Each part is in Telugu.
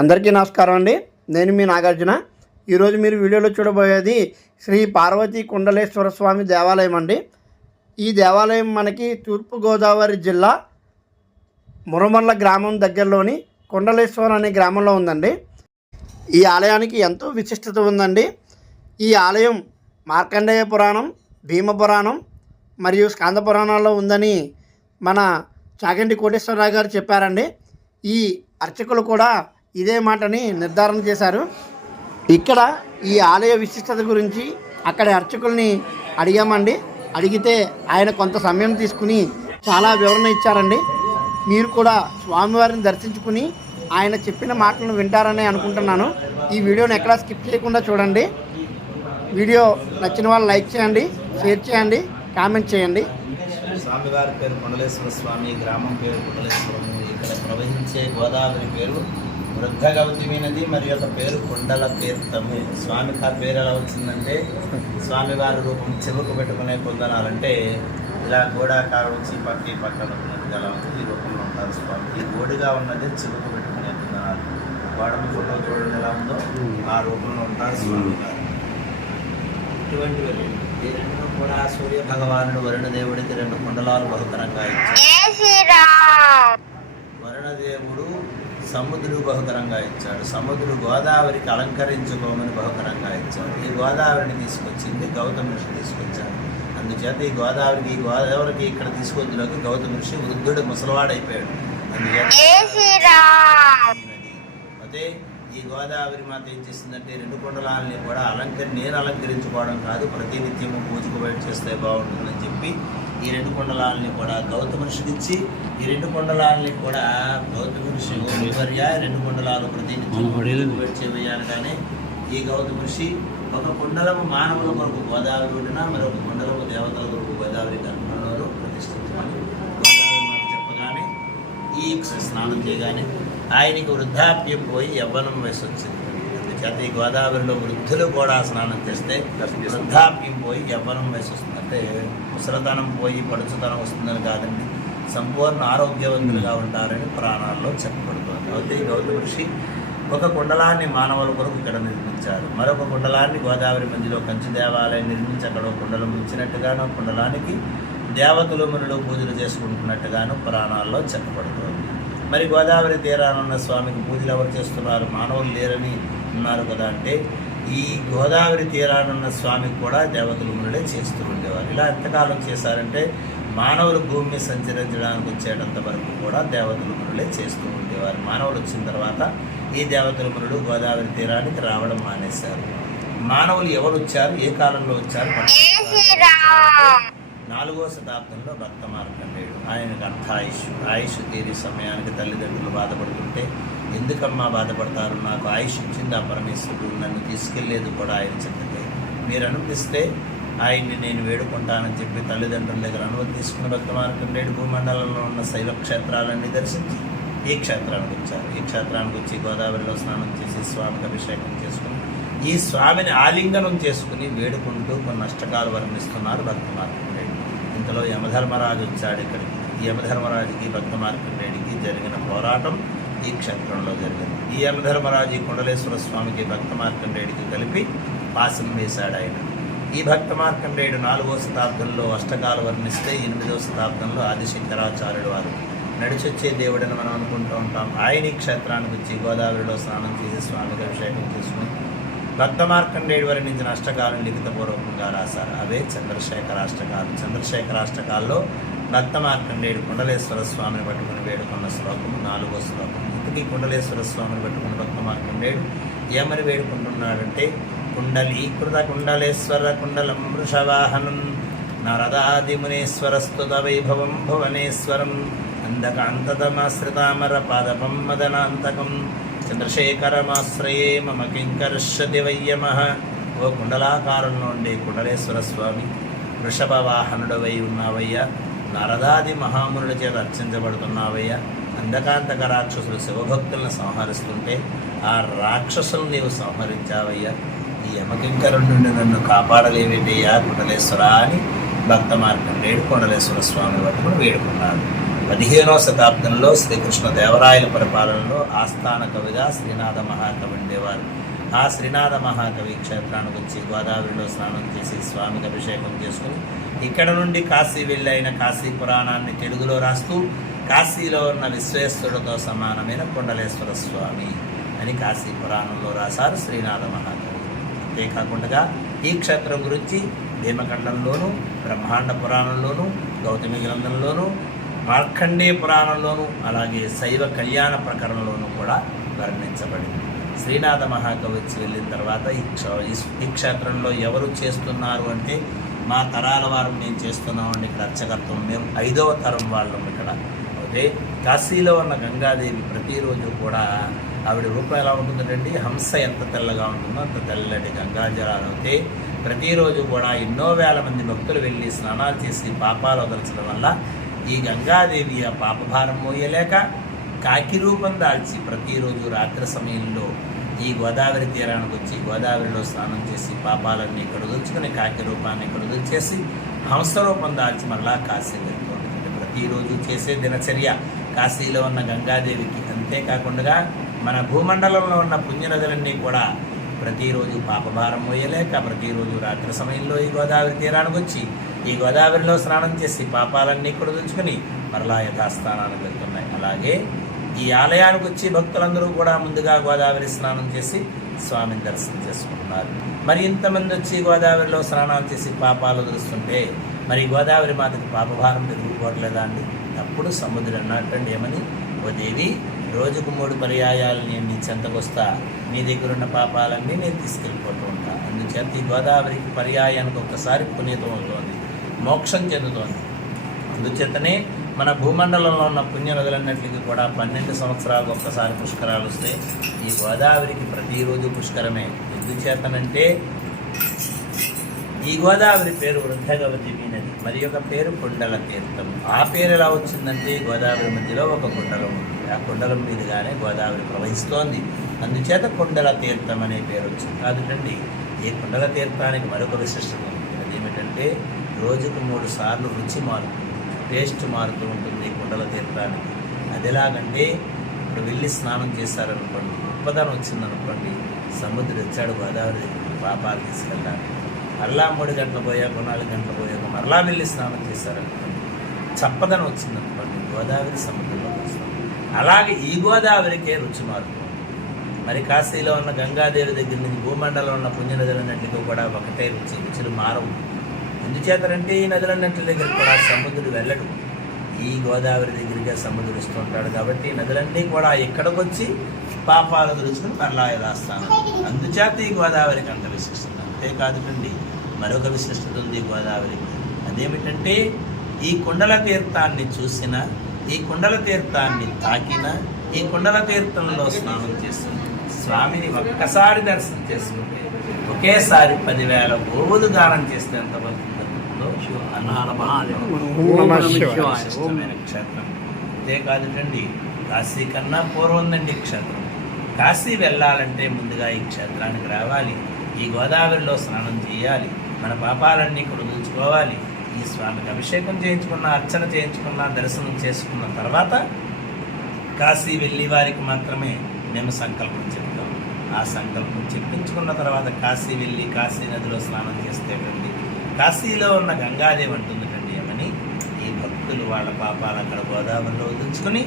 అందరికీ నమస్కారం అండి. నేను మీ నాగార్జున. ఈరోజు మీరు వీడియోలో చూడబోయేది శ్రీ పార్వతీ కుండలేశ్వర స్వామి దేవాలయం అండి. ఈ దేవాలయం మనకి తూర్పుగోదావరి జిల్లా మురమర్ల గ్రామం దగ్గరలోని కుండలేశ్వరం అనే గ్రామంలో ఉందండి. ఈ ఆలయానికి ఎంతో విశిష్టత ఉందండి. ఈ ఆలయం మార్కండేయ పురాణం, భీమ పురాణం మరియు స్కాంద పురాణాల్లో ఉందని మన చాగంటి కోటేశ్వరరావు గారు చెప్పారండి. ఈ అర్చకులు కూడా ఇదే మాటని నిర్ధారణ చేశారు. ఇక్కడ ఈ ఆలయ విశిష్టత గురించి అక్కడి అర్చకుల్ని అడిగామండి. అడిగితే ఆయన కొంత సమయం తీసుకుని చాలా వివరణ ఇచ్చారండి. మీరు కూడా స్వామివారిని దర్శించుకుని ఆయన చెప్పిన మాటలను వింటారని అనుకుంటున్నాను. ఈ వీడియోని ఎక్కడా స్కిప్ చేయకుండా చూడండి. వీడియో నచ్చిన వాళ్ళు లైక్ చేయండి, షేర్ చేయండి, కామెంట్ చేయండి. స్వామివారి పేరు కుండలేశ్వర స్వామి, గ్రామం పేరు కుండలేశ్వరం. ఇక్కడ ప్రవహించే గోదావరి పేరు వృద్ధగవతి నది, మరి యొక్క పేరు కుండల తీర్థము. స్వామికి ఆ పేరు ఎలా వచ్చిందంటే, స్వామివారి రూపం చెవుకు పెట్టుకునే కుందనాలంటే ఇలా గోడాకారం వచ్చి పక్కన ఉన్నది అలా ఉంది. ఈ రూపంలో ఉంటారు స్వామి. ఈ గోడిగా ఉన్నది చెవుకు పెట్టుకునే కుందనాలు. గోడమ ఫోటో చూడండి ఎలా ఉందో, ఆ రూపంలో ఉంటారు స్వామివారు. ఇటువంటి ఈ రెండు కూడా సూర్య భగవానుడు వరుణదేవుడికి రెండు కుండలాలు బహుకరంగా ఇచ్చాడు. వరుణదేవుడు సముద్రుడు బహుకరంగా ఇచ్చాడు. సముద్రుడు గోదావరికి అలంకరించుకోమని బహుకరంగా ఇచ్చాడు. ఈ గోదావరిని తీసుకొచ్చింది గౌతమ ఋషి తీసుకొచ్చాడు. అందుచేత ఈ గోదావరికి ఇక్కడ తీసుకొచ్చిలోకి గౌతమ ఋషి వృద్ధుడు ముసలివాడైపోయాడు. అందుచేత అదే ఈ గోదావరి మాత ఏం చేసిందంటే, రెండు కుండలాలని కూడా నేను అలంకరించుకోవడం కాదు, ప్రతినిత్యము పూజకు బయట చేస్తే బాగుంటుందని చెప్పి ఈ రెండు కుండలాలని కూడా గౌతమ ఋషికి ఇచ్చి, ఈ రెండు కుండలాలని కూడా గౌతమ ఋషి రెండు కుండలాలు ప్రతినిత్యం బయట చేయాలి. కానీ ఈ గౌతమ ఋషి ఒక కుండలము మానవుల కొరకు గోదావరి ఒడిన, మరొక కుండలము దేవతల కొరకు గోదావరి గర్భంలో ప్రతిష్ఠించమని గోదావరి మాత చెప్పగానే ఈ స్నానం చేయగానే ఆయనకి వృద్ధాప్యం పోయి యవ్వనం వయసు వచ్చింది. అందుచేత ఈ గోదావరిలో వృద్ధులు కూడా స్నానం చేస్తే వృద్ధాప్యం పోయి యవ్వనం వయసు వస్తుంది. అంటే ముసలతనం పోయి పడుచుతనం వస్తుందని కాదండి, సంపూర్ణ ఆరోగ్యవంతులుగా ఉంటారని పురాణాల్లో చెప్పబడుతుంది. అయితే ఈ గౌతమ ఋషి ఒక కుండలాన్ని మానవుల కొరకు ఇక్కడ నిర్మించారు. మరొక కుండలాన్ని గోదావరి మధ్యలో కంచి దేవాలయం నిర్మించి అక్కడ కుండలం ఉంచినట్టుగాను, కుండలానికి దేవతలు మునులు పూజలు చేసుకుంటున్నట్టుగాను పురాణాల్లో చెప్పబడుతుంది. మరి గోదావరి తీరానున్న స్వామికి పూజలు ఎవరు చేస్తున్నారు? మానవులు లేరని ఉన్నారు కదా. అంటే ఈ గోదావరి తీరానున్న స్వామికి కూడా దేవతలు మునులే చేస్తూ ఉండేవారు. ఇలా ఎంతకాలం చేశారంటే, మానవులు భూమిని సంచరించడానికి వచ్చేటంత వరకు కూడా దేవతలు మునులే చేస్తూ ఉండేవారు. మానవులు వచ్చిన తర్వాత ఈ దేవతల మునులు గోదావరి తీరానికి రావడం మానేశారు. మానవులు ఎవరు వచ్చారు, ఏ కాలంలో వచ్చారు? 4వ శతాబ్దంలో భక్త మార్కండేయుడు. ఆయనకు ఆయుష్ తీరి సమయానికి తల్లిదండ్రులు బాధపడుతుంటే, ఎందుకమ్మా బాధపడతారు, నాకు ఆయుష్ ఇచ్చింది ఆ పరమేశ్వరుడు, నన్ను తీసుకెళ్లేదు కూడా ఆయన చెప్తే, మీరు అనుమతిస్తే ఆయన్ని నేను వేడుకుంటానని చెప్పి తల్లిదండ్రుల దగ్గర అనుమతి తీసుకున్న భక్త మార్కండేయుడు భూమండలంలో ఉన్న శైవ క్షేత్రాలన్నీ దర్శించి ఈ క్షేత్రానికి వచ్చారు. ఈ క్షేత్రానికి వచ్చి గోదావరిలో స్నానం చేసి స్వామికి అభిషేకం చేసుకుని ఈ స్వామిని ఆలింగనం చేసుకుని వేడుకుంటూ కొన్ని అష్టకాలు వర్ణిస్తున్నారు భక్త మార్కండేయుడు. ఇంతలో యమధర్మరాజు వచ్చాడు ఇక్కడికి. ఈ యమధర్మరాజుకి భక్త మార్కండేయుడికి జరిగిన పోరాటం ఈ క్షేత్రంలో జరిగింది. ఈ యమధర్మరాజు ఈ కుండలేశ్వర స్వామికి భక్త మార్కండేయుడికి కలిపి పాశం వేశాడు ఆయన. ఈ భక్త మార్కండేయుడు 4వ శతాబ్దంలో అష్టకాలు వర్ణిస్తే, 8వ శతాబ్దంలో ఆదిశంకరాచార్యుడు వారు నడిచొచ్చే దేవుడని మనం అనుకుంటూ ఉంటాం. ఆయన ఈ క్షేత్రానికి వచ్చి గోదావరిలో స్నానం చేసి స్వామికి అభిషేకం చేసుకుని భక్త మార్కండేయుడు వర్ణించిన అష్టకాలను లిఖితపూర్వకంగా రాశారు. అవే చంద్రశేఖరాష్టకాలు. చంద్రశేఖరాష్టకాల్లో భక్త మార్కండేయుడు కుండలేశ్వర స్వామిని పట్టుకుని వేడుకున్న శ్లోకం 4వ శ్లోకం. ఇంతకీ కుండలేశ్వర స్వామిని పట్టుకుని భక్త మార్కండేయుడు ఏమని వేడుకుంటున్నాడంటే, కుండలీకృత కుండలేశ్వర కుండలం వృషవాహనం నరదాదిమునేశ్వరస్తుత వైభవం భువనేశ్వరం అందకాంతతమాశ్రితామర పాదపం మదనాంతకం చంద్రశేఖరమాశ్రయే మమ కింకర్షతి వయ్యమః. ఓ కుండలాకారంలో ఉండే కుండలేశ్వర స్వామి, వృషభ వాహనుడవై ఉన్నావయ్యా, నరదాది మహామునుల చేత అర్చించబడుతున్నావయ్యా. అందకాంతక రాక్షసులు శివభక్తులను సంహరిస్తుంటే ఆ రాక్షసులను నీవు సంహరించావయ్యా. ఈ యమకింకరుడి నుండి నన్ను కాపాడలేవేటయ్యా కుండలేశ్వర అని భక్త మార్కండేయుడు కుండలేశ్వర స్వామి పట్టుకుని వేడుకున్నాడు. 15వ శతాబ్దంలో శ్రీకృష్ణ దేవరాయల పరిపాలనలో ఆస్థాన కవిగా శ్రీనాథ మహాకవి ఉండేవారు. ఆ శ్రీనాథ మహాకవి క్షేత్రానికి వచ్చి గోదావరిలో స్నానం చేసి స్వామికి అభిషేకం చేసుకుని ఇక్కడ నుండి కాశీ వెళ్ళైన కాశీ పురాణాన్ని తెలుగులో రాస్తూ కాశీలో ఉన్న విశ్వేశ్వరుడితో సమానమైన కుండలేశ్వర స్వామి అని కాశీ పురాణంలో రాశారు శ్రీనాథ మహాకవి. అంతేకాకుండా ఈ క్షేత్రం గురించి భీమఖండంలోను, బ్రహ్మాండ పురాణంలోను, గౌతమి గ్రంథంలోను, మార్కండేయ పురాణంలోను, అలాగే శైవ కళ్యాణ ప్రకరణలోనూ కూడా వర్ణించబడింది. శ్రీనాథ మహాకవి వచ్చి వెళ్ళిన తర్వాత ఈ క్షేత్రంలో ఎవరు చేస్తున్నారు అంటే మా తరాల వారు మేము చేస్తున్నామండి. ఇక్కడ అర్చకత్వం మేము 5వ తరం వాళ్ళం ఇక్కడ. అయితే కాశీలో ఉన్న గంగాదేవి ప్రతిరోజు కూడా ఆవిడ రూపం ఎలా ఉంటుందండి, హంస ఎంత తెల్లగా ఉంటుందో అంత తెల్లటి గంగాజలాలు అయితే ప్రతిరోజు కూడా ఎన్నో వేల మంది భక్తులు వెళ్ళి స్నానాలు చేసి పాపాలు వదల్చడం వల్ల ఈ గంగాదేవి ఆ పాపభారం మోయలేక కాకి రూపం దాల్చి ప్రతిరోజు రాత్రి సమయంలో ఈ గోదావరి తీరానికి వచ్చి గోదావరిలో స్నానం చేసి పాపాలన్నీ ఇక్కడ వదుల్చుకుని కాకి రూపాన్ని ఇక్కడ వదిలిచేసి హంస రూపం దాల్చి మళ్ళా కాశీ వెళ్తూ ఉంటుంది. ప్రతిరోజు చేసే దినచర్య కాశీలో ఉన్న గంగాదేవికి. అంతేకాకుండా మన భూమండలంలో ఉన్న పుణ్యనదులన్నీ కూడా ప్రతిరోజు పాపభారం మోయలేక ప్రతిరోజు రాత్రి సమయంలో ఈ గోదావరి తీరానికి వచ్చి ఈ గోదావరిలో స్నానం చేసి పాపాలన్నీ ఇక్కడ వదుల్చుకుని మరలా యథాస్థానానికి వెళ్తున్నాయి. అలాగే ఈ ఆలయానికి వచ్చి భక్తులందరూ కూడా ముందుగా గోదావరి స్నానం చేసి స్వామిని దర్శనం చేసుకుంటున్నారు. మరి ఇంతమంది వచ్చి గోదావరిలో స్నానాలు చేసి పాపాలు వదులుస్తుంటే మరి గోదావరి మాతకి పాపభారం పెరిగిపోవట్లేదా అండి? అప్పుడు సముద్రం అన్నట్టండి ఏమని, ఓ దేవి రోజుకు 3 పర్యాయాలు నేను నీ చెంతకొస్తా, నీ దగ్గర ఉన్న పాపాలన్నీ నేను తీసుకెళ్ళిపోతూ ఉంటా. అందుచేత ఈ గోదావరికి పర్యాయానికి ఒక్కసారి పునీతం అవుతోంది, మోక్షం చెందుతోంది. అందుచేతనే మన భూమండలంలో ఉన్న పుణ్య నదులన్నింటికి కూడా 12 సంవత్సరాలకు ఒక్కసారి పుష్కరాలు వస్తే ఈ గోదావరికి ప్రతిరోజు పుష్కరమే. ఎందుచేతనంటే ఈ గోదావరి పేరు వృద్ధగవతి నది, మరి యొక్క పేరు కుండల తీర్థం. ఆ పేరు ఎలా వచ్చిందంటే గోదావరి మధ్యలో ఒక కుండలం ఉంది, ఆ కుండలం మీదుగానే గోదావరి ప్రవహిస్తోంది. అందుచేత కుండల తీర్థం అనే పేరు వచ్చింది. కాదుటండి, ఈ కుండల తీర్థానికి మరొక విశిష్టత ఉంది. అదేమిటంటే రోజుకు 3 సార్లు రుచి మారుతుంది, టేస్ట్ మారుతూ ఉంటుంది ఈ కుండల తీర్థానికి. అది ఎలాగంటే ఇప్పుడు వెళ్ళి స్నానం చేశారనుకోండి, ఉప్పదనం వచ్చిందనుకోండి, సముద్రుడు వచ్చాడు గోదావరి పాపాలు తీసుకెళ్ళాలి. మరలా 3 గంటలు పోయాక 4 గంటలు పోయాక మరలా వెళ్ళి స్నానం చేశారనుకోండి, చప్పదనం వచ్చిందనుకోండి, గోదావరి సముద్రంలో వస్తుంది. అలాగే ఈ గోదావరికే రుచి మారుతుంది. మరి కాశీలో ఉన్న గంగాదేవి దగ్గర నుంచి భూమండలంలో ఉన్న పుణ్యనదులన్నింటికి కూడా ఒకటే రుచి, రుచులు మారవు. ఎందుచేతనంటే ఈ నదులన్నింటి దగ్గర కూడా సముద్రుడు వెళ్ళడు, ఈ గోదావరి దగ్గరగా సముద్రుడు వస్తుంటాడు. కాబట్టి నదులన్నీ కూడా ఇక్కడికి వచ్చి పాపాలు దురుచుకుని మరలా యథాస్థానం. అందుచేత ఈ గోదావరికి అంత విశిష్టత. అంతేకాదుటండి, మరొక విశిష్టత ఉంది గోదావరికి. అదేమిటంటే ఈ కుండల తీర్థాన్ని చూసిన, ఈ కుండల తీర్థాన్ని తాకిన, ఈ కుండల తీర్థంలో స్నానం చేస్తున్న స్వామిని ఒక్కసారి దర్శనం చేసుకుంటే ఒకేసారి 10,000 గోవులు దానం చేస్తే ఎంత బతుకుతుందో ఇష్టమైన క్షేత్రం. అంతేకాదుటండి, కాశీ కన్నా పూర్వందండి క్షేత్రం. కాశీ వెళ్ళాలంటే ముందుగా ఈ క్షేత్రానికి రావాలి, ఈ గోదావరిలో స్నానం చేయాలి, మన పాపాలన్నీ ఇక్కడ వదులుచుకోవాలి. ఈ స్వామికి అభిషేకం చేయించుకున్న, అర్చన చేయించుకున్న, దర్శనం చేసుకున్న తర్వాత కాశీ వెళ్ళి వారికి మాత్రమే మేము సంకల్పం చెప్తాం. ఆ సంకల్పం చెప్పించుకున్న తర్వాత కాశీ వెళ్ళి కాశీ నదిలో స్నానం చేస్తే వెళ్ళి కాశీలో ఉన్న గంగాదేవి అంటుందండి ఏమని, ఈ భక్తులు వాళ్ళ పాపాలు అక్కడ గోదావరిలో వదులుచుకుని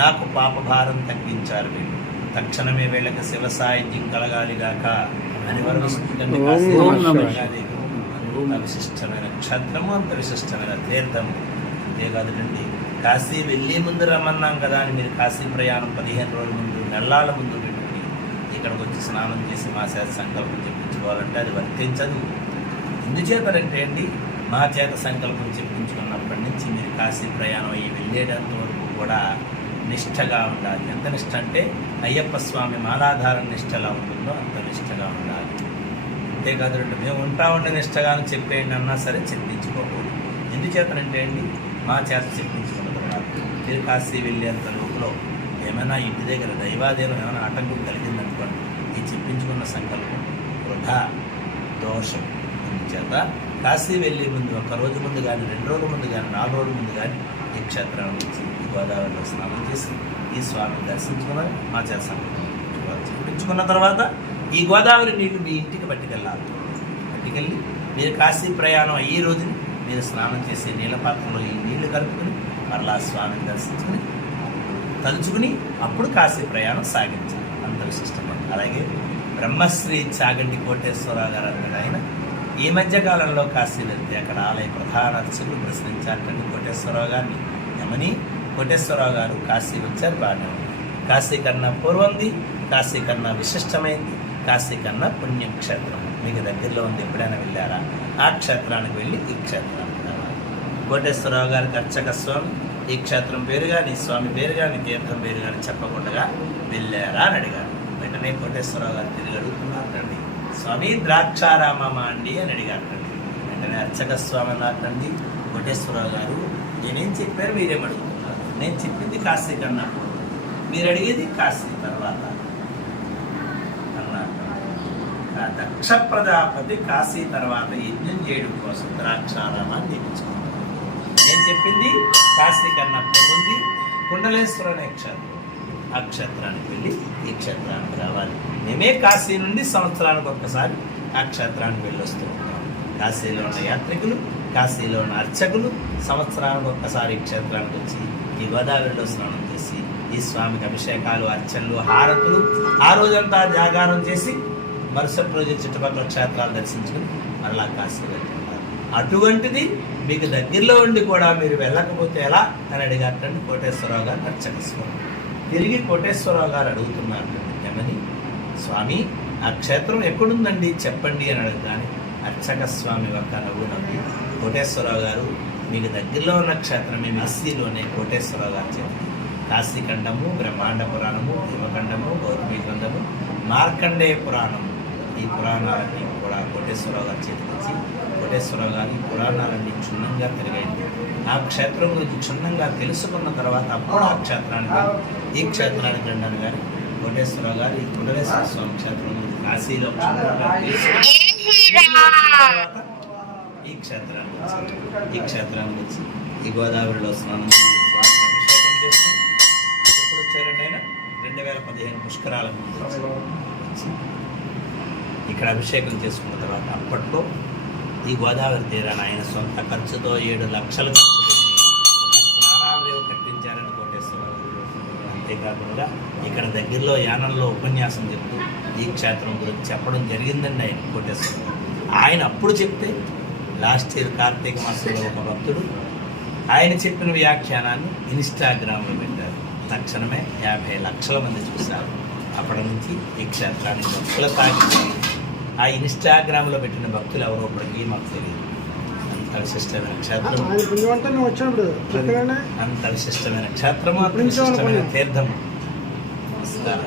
నాకు పాపభారం తగ్గించారు, వీళ్ళు తక్షణమే వీళ్ళకి శివ సాహిత్యం కలగాలిగాక అని వరవస్తుందండి. గంగాదేవి అంత విశిష్టమైన క్షేత్రము, అంత విశిష్టమైన తీర్థము. అంతేకాదునండి, కాశీ వెళ్ళి ముందు రమ్మన్నాం కదా అని మీరు కాశీ ప్రయాణం 15 రోజుల ముందు, నెలల ముందు పెట్టుకుని ఇక్కడికి వచ్చి స్నానం చేసి మా చేత సంకల్పం చెప్పించుకోవాలంటే అది వర్తించదు. ఎందుచేతంటే అండి, మా చేత సంకల్పం చెప్పించుకున్నప్పటి నుంచి మీరు కాశీ ప్రయాణం అయ్యి వెళ్ళేటంత వరకు కూడా నిష్టగా ఉండాలి. ఎంత నిష్ట అంటే అయ్యప్ప స్వామి మాలాధారణ నిష్ట ఎలా ఉంటుందో అంత నిష్టగా ఉండాలి. అంతేకాదు మేము ఉండే నిష్టగాను చెప్పేయండి అన్నా సరే చెప్పించుకోకూడదు. ఎందుచేతనంటే అండి, మా చేత చెప్పించుకున్న తర్వాత మీరు కాశీ వెళ్ళేంత లోపల ఏమైనా ఇంటి దగ్గర దైవాదేవం ఏమైనా ఆటంకం కలిగిందనుకోండి, ఈ చెప్పించుకున్న సంకల్పం వృధా, దోషం. అందుచేత కాశీ వెళ్ళే ముందు 1 రోజు ముందు కానీ, 2 రోజుల ముందు కానీ, 4 రోజుల ముందు కానీ ఈ క్షేత్రాన్ని వచ్చి గోదావరిలో స్నానం చేసి ఈ స్వామిని దర్శించుకున్నారు, ఆచార చూపించుకున్న తర్వాత ఈ గోదావరి నీళ్లు మీ ఇంటికి పట్టుకెళ్ళాలి. పట్టుకెళ్ళి మీరు కాశీ ప్రయాణం అయ్యే రోజుని మీరు స్నానం చేసే నీళ్ళ పాత్రలో ఈ నీళ్లు కలుపుకొని మరలా స్వామిని దర్శించుకుని తలుచుకుని అప్పుడు కాశీ ప్రయాణం సాగించాలి. అంత విశిష్టమైనది. అలాగే బ్రహ్మశ్రీ చాగంటి కోటేశ్వరరావు గారు అన్నాడు ఆయన ఈ మధ్యకాలంలో కాశీ వెళ్తే అక్కడ ఆలయ ప్రధాన అర్చకులు ప్రశ్నించారంటే కోటేశ్వరరావు గారిని యమని కోటేశ్వరరావు గారు కాశీ వచ్చారు, బాగానే ఉంది. కాశీ కన్నా పూర్వంది, కాశీ కన్నా విశిష్టమైంది, కాశీ కన్నా పుణ్యక్షేత్రం మీకు దగ్గరలో ఉంది. ఎప్పుడైనా వెళ్ళారా? ఆ క్షేత్రానికి వెళ్ళి ఈ క్షేత్రానికి రావాలి. కోటేశ్వరరావు గారికి అర్చక స్వామి ఈ క్షేత్రం పేరు కానీ స్వామి పేరు కానీ తీర్థం పేరు కానీ చెప్పకుండా వెళ్ళారా అని అడిగారు. వెంటనే కోటేశ్వరరావు గారు తిరిగి అడుగుతున్నారండి, స్వామి ద్రాక్షారామమ్మ అండి అని అడిగారండి. వెంటనే అర్చక స్వామి అన్నారండి, కోటేశ్వరరావు గారు నేనేం చెప్పారు మీరేం అడుగుతున్నారు? నేను చెప్పింది కాశీ కన్నా మీరు అడిగేది కాశీ తర్వాత అన్నారు. దక్ష ప్రజాపతి కాశీ తర్వాత యజ్ఞం చేయడం కోసం ద్రాక్షారామాన్ని నిర్మించుకున్నారు. నేను చెప్పింది కాశీ కన్నా ఉంది కుండలేశ్వర అనే క్షేత్రం. ఆ క్షేత్రానికి వెళ్ళి ఈ క్షేత్రానికి రావాలి. మేమే కాశీ నుండి సంవత్సరానికి ఒక్కసారి ఆ క్షేత్రానికి వెళ్ళి వస్తూ ఉంటాం. కాశీలో ఉన్న యాత్రికులు, కాశీలో ఉన్న అర్చకులు సంవత్సరానికి ఒక్కసారి ఈ క్షేత్రానికి వచ్చి ఈ గోదావరిలో స్నానం చేసి ఈ స్వామికి అభిషేకాలు, అర్చనలు, హారతులు ఆ రోజంతా జాగారం చేసి మరుసటి రోజు చుట్టుపక్కల క్షేత్రాలు దర్శించుకుని మరలా కాశీ వెళ్తున్నారు. అటువంటిది మీకు దగ్గరలో ఉండి కూడా మీరు వెళ్ళకపోతే ఎలా అని అడిగారంటే కోటేశ్వరరావు గారు అర్చక స్వామి. తిరిగి కోటేశ్వరరావు గారు అడుగుతున్నారు ఏమని, స్వామి ఆ క్షేత్రం ఎక్కడుందండి చెప్పండి అని అడగగానే అర్చక స్వామి ఒక్క నవ్వు నవ్వి కోటేశ్వరరావు గారు మీకు దగ్గరలో ఉన్న క్షేత్రమే కాశీలోనే కోటేశ్వరరావు గారు చెప్పి కాశీఖండము, బ్రహ్మాండ పురాణము, భీమఖండము, గౌతమి గ్రంథము, మార్కండేయ పురాణము ఈ పురాణాలన్నీ కూడా కోటేశ్వరరావు గారు చేతికొచ్చి కోటేశ్వరరావు గారు ఈ పురాణాలన్నీ క్షుణ్ణంగా తిరిగాయండి. ఆ క్షేత్రం గురించి క్షుణ్ణంగా తెలుసుకున్న తర్వాత అప్పుడు ఆ క్షేత్రానికి ఈ క్షేత్రానికి రండి కానీ కోటేశ్వరరావు గారు ఈ కుండలేశ్వర స్వామి క్షేత్రం గురించి కాశీలో క్షుణ్ణంగా తెలుసుకుని ఈ క్షేత్రానికి వచ్చి ఈ గోదావరిలో స్నానం స్వామికి అభిషేకం చేసి ఎప్పుడు వచ్చారండి ఆయన 2015 పుష్కరాల ముందు వచ్చి ఇక్కడ అభిషేకం చేసుకున్న తర్వాత అప్పట్లో ఈ గోదావరి తీరాన్ని ఆయన సొంత ఖర్చుతో 7 లక్షలు ఖర్చు పెట్టి ఒక స్నానాలయం కట్టించారని కోటేశ్వరరావు. అంతేకాకుండా ఇక్కడ దగ్గరలో యానంలో ఉపన్యాసం చెప్తూ ఈ క్షేత్రం గురించి చెప్పడం జరిగిందండి ఆయన కోటేశ్వరరావు. ఆయన అప్పుడు చెప్తే లాస్ట్ ఇయర్ కార్తీక మాసంలో ఒక భక్తుడు ఆయన చెప్పిన వ్యాఖ్యానాన్ని ఇన్స్టాగ్రామ్లో పెట్టారు. తక్షణమే 50 లక్షల మంది చూశారు. అప్పటి నుంచి ఈ క్షేత్రానికి భక్తుల తాకి ఆ ఇన్స్టాగ్రామ్లో పెట్టిన భక్తులు ఎవరో ఇప్పటికీ మాకు తెలియదు. అంత విశిష్టమైన క్షేత్రం, అంత విశిష్టమైన క్షేత్రము, అంత విశిష్టమైన తీర్థము. నమస్కారం.